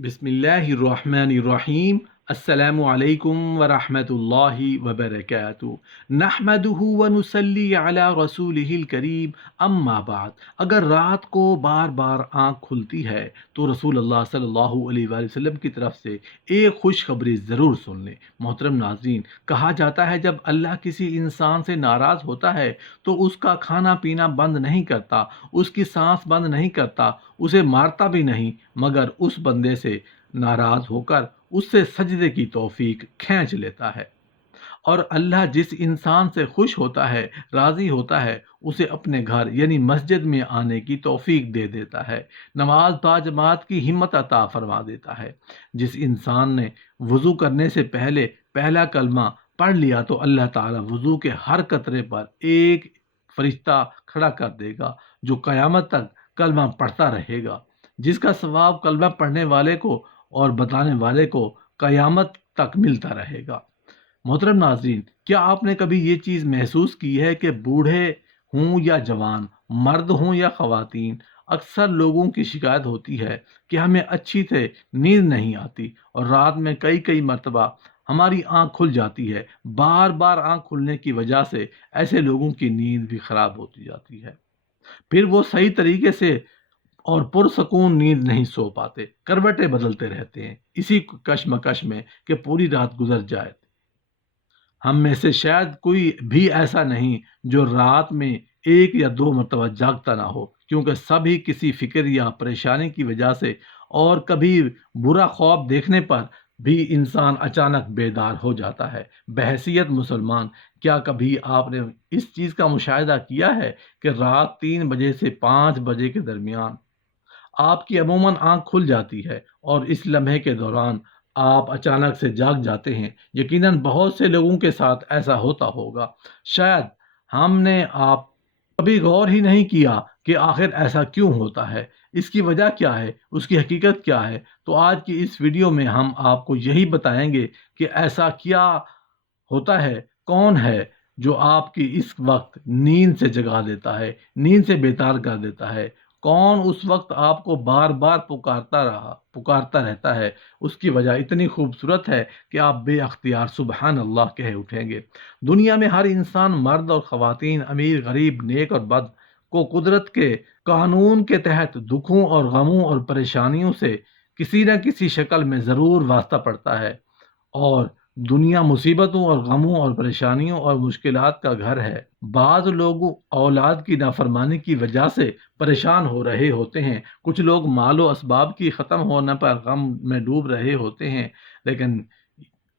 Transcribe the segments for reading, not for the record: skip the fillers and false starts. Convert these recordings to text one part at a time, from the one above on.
बिस्मिल्लाहिर्रहमानिर्रहीम। अस्सलामु अलैकुम वरहमतुल्लाहि वबरकातुहू। नहमदुहु व नुसल्ली अला रसूलिहिल करीम, अम्मा बाद। अगर रात को बार बार आँख खुलती है तो रसूल अल्लाह सल्लल्लाहु अलैहि वसल्लम की तरफ से एक खुशखबरी ज़रूर सुन लें। मोहतरम नाज़रीन, कहा जाता है जब अल्लाह किसी इंसान से नाराज़ होता है तो उसका खाना पीना बंद नहीं करता, उसकी सांस बंद नहीं करता, उसे मारता भी नहीं, मगर उस बंदे से नाराज होकर उससे सजदे की तौफीक खींच लेता है। और अल्लाह जिस इंसान से खुश होता है, राज़ी होता है, उसे अपने घर यानी मस्जिद में आने की तौफीक दे देता है, नमाज बाजमात की हिम्मत अता फरमा देता है। जिस इंसान ने वज़ू करने से पहले पहला कलमा पढ़ लिया तो अल्लाह ताला वज़ू के हर कतरे पर एक फरिश्ता खड़ा कर देगा जो क़यामत तक कलमा पढ़ता रहेगा, जिसका सवाब कलमा पढ़ने वाले को और बताने वाले को क़यामत तक मिलता रहेगा। मोहतरम नाज़रीन, क्या आपने कभी ये चीज़ महसूस की है कि बूढ़े हों या जवान, मर्द हों या ख़वातीन, अक्सर लोगों की शिकायत होती है कि हमें अच्छी से नींद नहीं आती और रात में कई कई मरतबा हमारी आँख खुल जाती है। बार बार आँख खुलने की वजह से ऐसे लोगों की नींद भी ख़राब होती जाती है। फिर वो सही तरीके से और पुरसकून नींद नहीं सो पाते, करवटें बदलते रहते हैं इसी कश्मकश में कि पूरी रात गुजर जाए। हम में से शायद कोई भी ऐसा नहीं जो रात में एक या दो मरतबा जागता ना हो, क्योंकि सभी किसी फिक्र या परेशानी की वजह से और कभी बुरा ख्वाब देखने पर भी इंसान अचानक बेदार हो जाता है। बहैसियत मुसलमान, क्या कभी आपने इस चीज़ का मुशाहिदा किया है कि रात 3 बजे से 5 बजे के दरमियान आपकी अमूमन आँख खुल जाती है और इस लम्हे के दौरान आप अचानक से जाग जाते हैं? यकीनन बहुत से लोगों के साथ ऐसा होता होगा। शायद हमने आप कभी गौर ही नहीं किया कि आखिर ऐसा क्यों होता है, इसकी वजह क्या है, उसकी हकीकत क्या है। तो आज की इस वीडियो में हम आपको यही बताएंगे कि ऐसा क्या होता है, कौन है जो आपकी इस वक्त नींद से जगा देता है, नींद से बेतार कर देता है, कौन उस वक्त आपको बार बार पुकारता रहता है। उसकी वजह इतनी खूबसूरत है कि आप बेअख्तियार सुबहान अल्लाह कह उठेंगे। दुनिया में हर इंसान, मर्द और ख़वातीन, अमीर गरीब, नेक और बद, को कुदरत के कानून के तहत दुखों और गमों और परेशानियों से किसी न किसी शक्ल में ज़रूर वास्ता पड़ता है। और दुनिया मुसीबतों और गमों और परेशानियों और मुश्किलात का घर है। बाज़ लोग औलाद की नाफरमानी की वजह से परेशान हो रहे होते हैं, कुछ लोग मालो असबाब की ख़त्म होने पर गम में डूब रहे होते हैं, लेकिन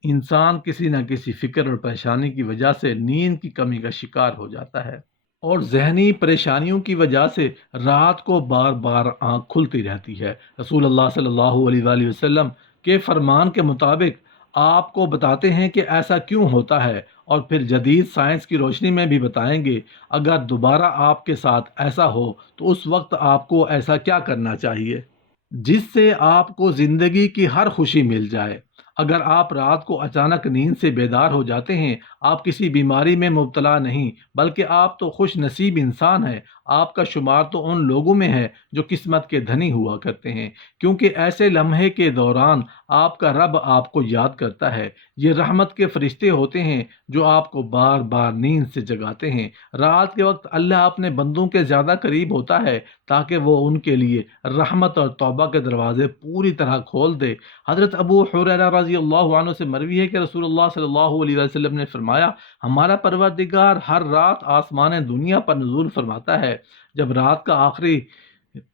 इंसान किसी न किसी फ़िक्र और परेशानी की वजह से नींद की कमी का शिकार हो जाता है और ज़हनी परेशानियों की वजह से रात को बार बार आँख खुलती रहती है। रसूल अल्लाह सल्लल्लाहु अलैहि वसल्लम के फरमान के मुताबिक आपको बताते हैं कि ऐसा क्यों होता है और फिर जदीद साइंस की रोशनी में भी बताएंगे। अगर दोबारा आपके साथ ऐसा हो तो उस वक्त आपको ऐसा क्या करना चाहिए जिससे आपको ज़िंदगी की हर खुशी मिल जाए। अगर आप रात को अचानक नींद से बेदार हो जाते हैं, आप किसी बीमारी में मुब्तला नहीं, बल्कि आप तो खुश नसीब इंसान हैं। आपका शुमार तो उन लोगों में है जो किस्मत के धनी हुआ करते हैं, क्योंकि ऐसे लम्हे के दौरान आपका रब आपको याद करता है। ये रहमत के फरिश्ते होते हैं जो आपको बार बार नींद से जगाते हैं। रात के वक्त अल्लाह अपने बंदों के ज़्यादा करीब होता है ताकि वो उनके लिए रहमत और तौबा के दरवाजे पूरी तरह खोल दे। हज़रत अबू हुरैरा रज़ी अल्लाह अन्हु से मरवी है कि रसूलुल्लाह सल्लल्लाहु अलैहि वसल्लम ने फरमाया, हमारा परवरदिगार हर रात आसमान दुनिया पर नुज़ूल फरमाता है। जब रात का आखिरी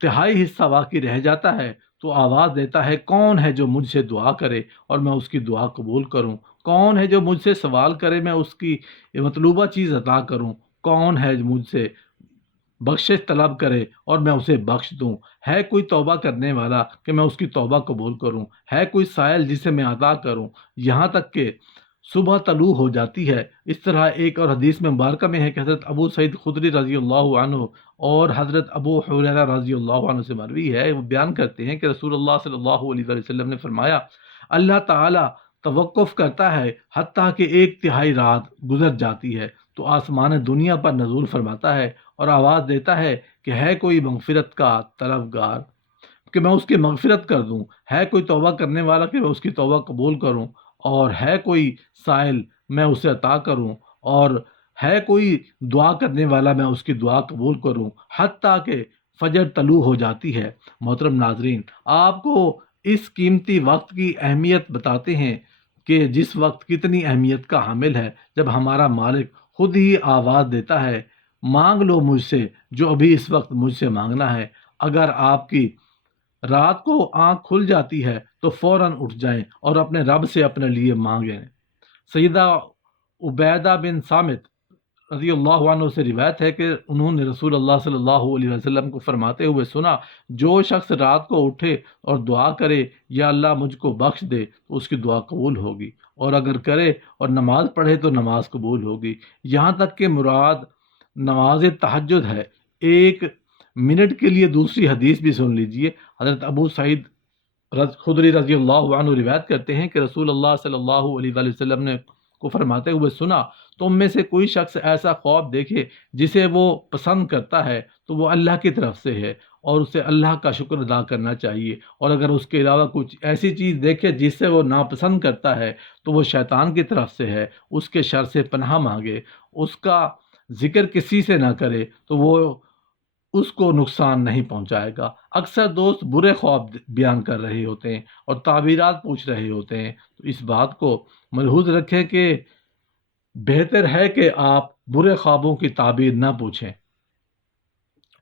तिहाई हिस्सा बाकी रह जाता है तो आवाज़ देता है, कौन है जो मुझसे दुआ करे और मैं उसकी दुआ कबूल करूँ? कौन है जो मुझसे सवाल करे, मैं उसकी मतलूबा चीज़ अता करूँ? कौन है जो मुझसे बख्शिश तलब करे और मैं उसे बख्श दूं? है कोई तौबा करने वाला कि मैं उसकी तौबा कबूल करूं? है कोई साइल जिसे मैं अता करूं? यहाँ तक कि सुबह तलू हो जाती है। इस तरह एक और हदीस में मुबारक में है कि हज़रत अबू सईद खुदरी रज़ी अल्लाह अन्हु और हज़रत अबू हुरैरा रज़ी अल्लाह अन्हु से मरवी है, वो बयान करते हैं कि रसूलुल्लाह सल्लल्लाहु अलैहि वसल्लम ने फरमाया, अल्लाह ताला तवक्कुफ़ करता है हत्ता कि एक तिहाई रात गुजर जाती है तो आसमान दुनिया पर नज़ूल फरमाता है और आवाज़ देता है कि है कोई मग़फ़िरत का तलबगार? کہ میں اس کی مغفرت کر دوں، ہے کوئی توبہ کرنے والا کہ میں اس کی توبہ قبول کروں، اور ہے کوئی سائل میں اسے عطا کروں، اور ہے کوئی دعا کرنے والا میں اس کی دعا قبول کروں، حتیٰ کہ فجر طلوع ہو جاتی ہے۔ محترم ناظرین، آپ کو اس قیمتی وقت کی اہمیت بتاتے ہیں کہ جس وقت کتنی اہمیت کا حامل ہے، جب ہمارا مالک خود ہی آواز دیتا ہے، مانگ لو مجھ سے جو ابھی اس وقت مجھ سے مانگنا ہے۔ اگر آپ کی رات کو آنکھ کھل جاتی ہے تو فوراً اٹھ جائیں اور اپنے رب سے اپنے لیے مانگیں۔ سیدہ عبیدہ بن صامت رضی اللہ عنہ سے روایت ہے کہ انہوں نے رسول اللہ صلی اللہ علیہ وسلم کو فرماتے ہوئے سنا، جو شخص رات کو اٹھے اور دعا کرے یا اللہ مجھ کو بخش دے تو اس کی دعا قبول ہوگی، اور اگر کرے اور نماز پڑھے تو نماز قبول ہوگی۔ یہاں تک کہ مراد نماز تہجد ہے۔ ایک منٹ کے لیے دوسری حدیث بھی سن لیجئے۔ حضرت ابو سعید خدری رضی اللہ عنہ روایت کرتے ہیں کہ رسول اللہ صلی اللہ علیہ وآلہ وسلم نے کو فرماتے ہوئے سنا، تم میں سے کوئی شخص ایسا خواب دیکھے جسے وہ پسند کرتا ہے تو وہ اللہ کی طرف سے ہے اور اسے اللہ کا شکر ادا کرنا چاہیے، اور اگر اس کے علاوہ کچھ ایسی چیز دیکھے جس سے وہ ناپسند کرتا ہے تو وہ شیطان کی طرف سے ہے، اس کے شر سے پناہ مانگے، اس کا ذکر کسی سے نہ کرے تو وہ اس کو نقصان نہیں پہنچائے گا۔ اکثر دوست برے خواب بیان کر رہے ہوتے ہیں اور تعبیرات پوچھ رہے ہوتے ہیں، تو اس بات کو ملحوظ رکھیں کہ بہتر ہے کہ آپ برے خوابوں کی تعبیر نہ پوچھیں،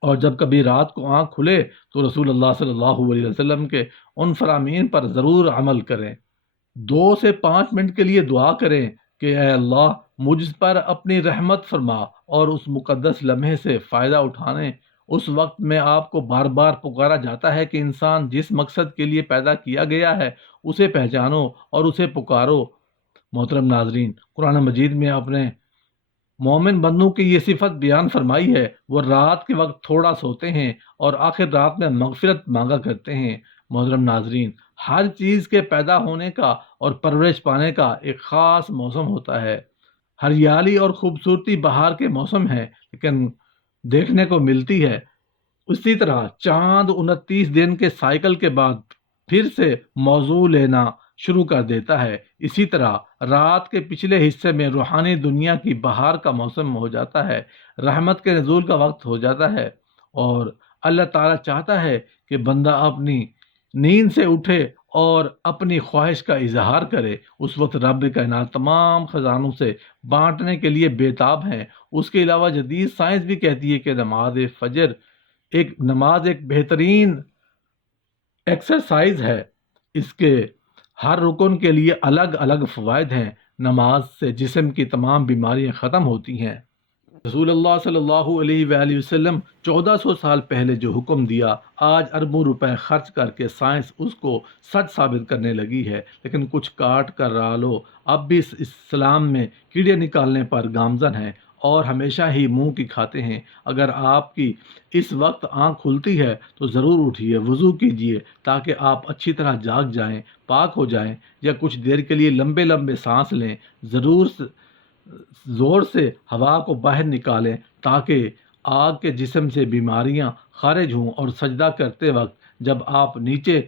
اور جب کبھی رات کو آنکھ کھلے تو رسول اللہ صلی اللہ علیہ وسلم کے ان فرامین پر ضرور عمل کریں۔ 2 سے 5 منٹ کے لیے دعا کریں کہ اے اللہ مجھ پر اپنی رحمت فرما، اور اس مقدس لمحے سے فائدہ اٹھانے اس وقت میں آپ کو بار بار پکارا جاتا ہے کہ انسان جس مقصد کے لیے پیدا کیا گیا ہے اسے پہچانو اور اسے پکارو۔ محترم ناظرین، قرآن مجید میں اپنے مومن بندوں کی یہ صفت بیان فرمائی ہے، وہ رات کے وقت تھوڑا سوتے ہیں اور آخر رات میں مغفرت مانگا کرتے ہیں۔ محترم ناظرین، ہر چیز کے پیدا ہونے کا اور پرورش پانے کا ایک خاص موسم ہوتا ہے۔ ہریالی اور خوبصورتی بہار کے موسم ہے لیکن دیکھنے کو ملتی ہے، اسی طرح چاند 29 دن کے سائیکل کے بعد پھر سے موضوع لینا شروع کر دیتا ہے۔ اسی طرح رات کے پچھلے حصے میں روحانی دنیا کی بہار کا موسم ہو جاتا ہے، رحمت کے نزول کا وقت ہو جاتا ہے، اور اللہ تعالیٰ چاہتا ہے کہ بندہ اپنی نیند سے اٹھے اور اپنی خواہش کا اظہار کرے۔ اس وقت رب کائنات تمام خزانوں سے بانٹنے کے لیے بےتاب ہیں۔ اس کے علاوہ جدید سائنس بھی کہتی ہے کہ نماز ایک بہترین ایکسرسائز ہے۔ اس کے ہر رکن کے لیے الگ الگ فوائد ہیں۔ نماز سے جسم کی تمام بیماریاں ختم ہوتی ہیں۔ رسول اللہ صلی اللہ علیہ وآلہ وسلم 1400 سال پہلے جو حکم دیا، آج اربوں روپے خرچ کر کے سائنس اس کو سچ ثابت کرنے لگی ہے، لیکن کچھ کاٹ کر رالو اب بھی اس اسلام میں کیڑے نکالنے پر گامزن ہیں اور ہمیشہ ہی منہ کی کھاتے ہیں۔ اگر آپ کی اس وقت آنکھ کھلتی ہے تو ضرور اٹھیے، وضو کیجیے تاکہ آپ اچھی طرح جاگ جائیں، پاک ہو جائیں، یا کچھ دیر کے لیے لمبے لمبے سانس لیں، ضرور زور سے ہوا کو باہر نکالیں تاکہ آگ کے جسم سے بیماریاں خارج ہوں، اور سجدہ کرتے وقت جب آپ نیچے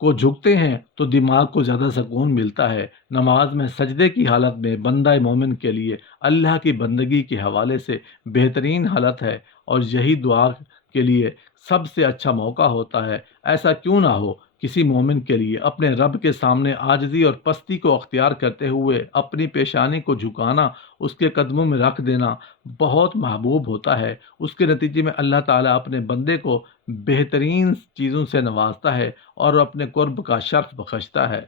کو جھکتے ہیں تو دماغ کو زیادہ سکون ملتا ہے۔ نماز میں سجدے کی حالت میں بندہ مومن کے لیے اللہ کی بندگی کے حوالے سے بہترین حالت ہے، اور یہی دعا کے لیے سب سے اچھا موقع ہوتا ہے۔ ایسا کیوں نہ ہو، کسی مومن کے لیے اپنے رب کے سامنے عاجزی اور پستی کو اختیار کرتے ہوئے اپنی پیشانی کو جھکانا، اس کے قدموں میں رکھ دینا بہت محبوب ہوتا ہے۔ اس کے نتیجے میں اللہ تعالیٰ اپنے بندے کو بہترین چیزوں سے نوازتا ہے اور اپنے قرب کا شرف بخشتا ہے۔